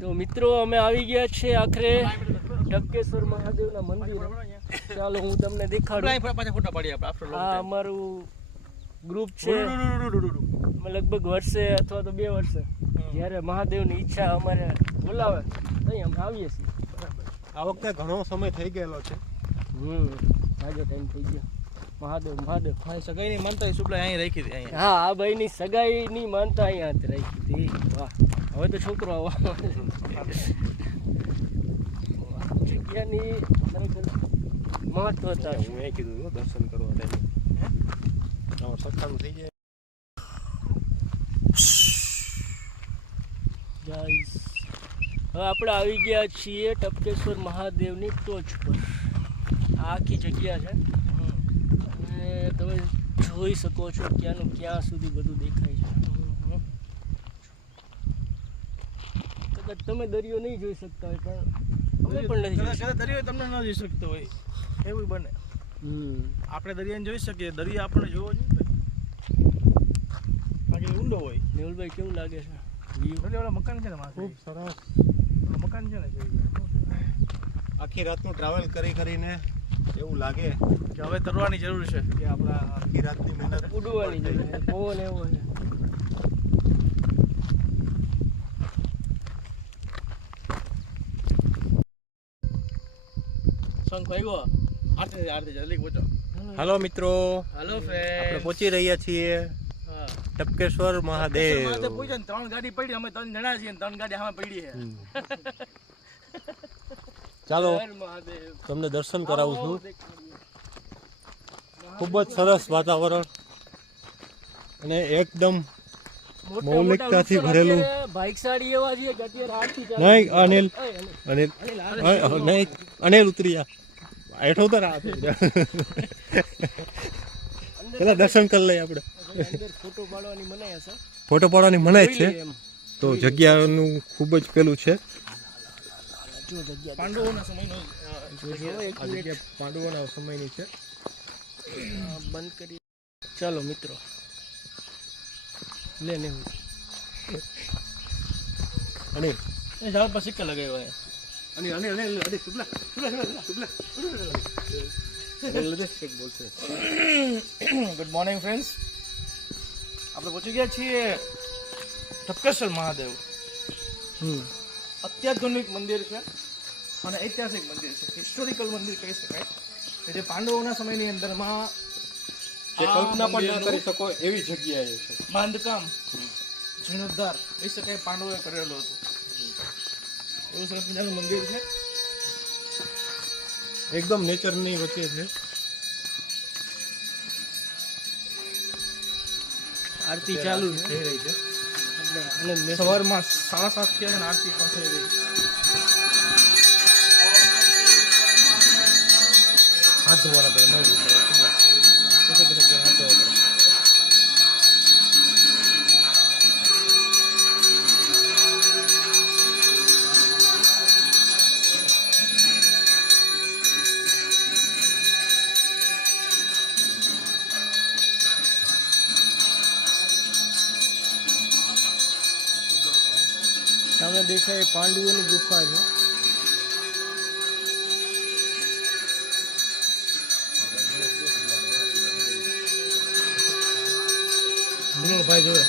તો મિત્રો અમે આવી ગયા છે આખરે ટપકેશ્વર મહાદેવના મંદિર. ચાલો હું તમને દેખાડું. આ અમારું ગ્રુપ છે. અમે લગભગ વર્ષે અથવા તો 2 વર્ષે જ્યારે મહાદેવની ઈચ્છા અમારે બોલાવે ત્યાં અમે આવીએ છીએ. આ વખતે ઘણો સમય થઈ ગયેલો છે. જાજો ટાઈમ થઈ ગયો. મહાદેવ મહાદેવ સગાઈની માનતા શુભલા અહીં રાખી હતી. હા, આ ભાઈની સગાઈની માનતા અહીંયા રાખી હતી. વાહ, હવે તો છોકરો આવવા જગ્યાની ખરેખર મહત્વતા. હું એ કીધું દર્શન કરવા ટાઈમે સખાનું થઈ જાય. ગાઈસ, હવે આપણે આવી ગયા છીએ ટપકેશ્વર મહાદેવની ટોચ પર. આ આખી જગ્યા છે અને તમે જોઈ શકો છો ક્યાંનું ક્યાં સુધી બધું દેખાય છે. કદાચ તમે દરિયો નહીં જોઈ શકતા હોય પણ અમે પણ નથી. દરિયો તમને ન જોઈ શકતો હોય એવું બને. આપણે દરિયાને જોઈ શકીએ, દરિયો આપણને જોવો જોઈએ બાકી ઊંડો હોય. મેહુલભાઈ કેવું લાગે છે? ઓલા મકાન છે ને ખૂબ સરસ મકાન છે ને આખી રાતનું ટ્રાવેલ કરીને એવું લાગે કે હવે તરવાની જરૂર છે કે આપણા આખી રાતની મહેનત ઉડવાની જોઈએ. પવન એવો છે. સંગ ભાઈઓ આરતી જલ્દી પહોંચો. હાલો મિત્રો, હાલો આપણે ફ્રેન્ડ, પહોંચી રહ્યા છીએ ટપકેશ્વર મહાદેવ. પૂછો ને 3 ગાડી પડી, અમે 3 જણા છીએ, 3 ગાડી સામે પડી છે. ચાલો મહાદેવ તમને દર્શન કરાવું છું. ખૂબ જ સરસ વાતાવરણ અને એકદમ મૌલિકતાથી ભરેલું. ભાઈકસાડી એવા છે કે અત્યારે આરતી ચાલે. નહીં અનિલ અનિલ નહીં અનિલ ઉતરી હેઠો ઉતર. પેલા દર્શન કરી લઈએ આપણે. અંદર ફોટો પાડવાની મનાઈ હશે. ફોટો પાડવાની મનાય છે એમ. તો જગ્યાનું ખૂબ જ પેલું છે. જો જગ્યા પાંડવોના સમયનો આ જગ્યા પાંડવોના સમયની છે. બંધ કરી. ચાલો મિત્રો, લે ને અનિલ એ ઝાડ પર સિક્કા લગાવ્યો છે. અનિલ અનિલ અનિલ અનિલ સુબલા સુબલા સુબલા બોલશે. ગુડ મોર્નિંગ ફ્રેન્ડ્સ, આપણે પહોંચી ગયા છીએ ટપકેશ્વર મહાદેવ. અત્યાધુનિક મંદિર છે અને ઐતિહાસિક મંદિર છે. હિસ્ટોરિકલ મંદિર કહી શકાય કે જે પાંડવોના સમયની અંદરમાં જે કલ્પના પણ ન કરી શકો એવી જગ્યાએ છે. બાંધકામ જીર્ણોદ્ધાર કહી શકાય પાંડવોએ કરેલું હતું. એવું સરસ મજાનું મંદિર છે. એકદમ નેચરની વચ્ચે છે. આરતી ચાલુ છે. થઈ રહી છે. આનંદ સવારમાં 7:30 થયા અને આરતી પણ થઈ રહી. હાથ ધોવાના પડે નહીં સામે દેખાય પાંડવોની ગુફા છે. ભાઈ જોડે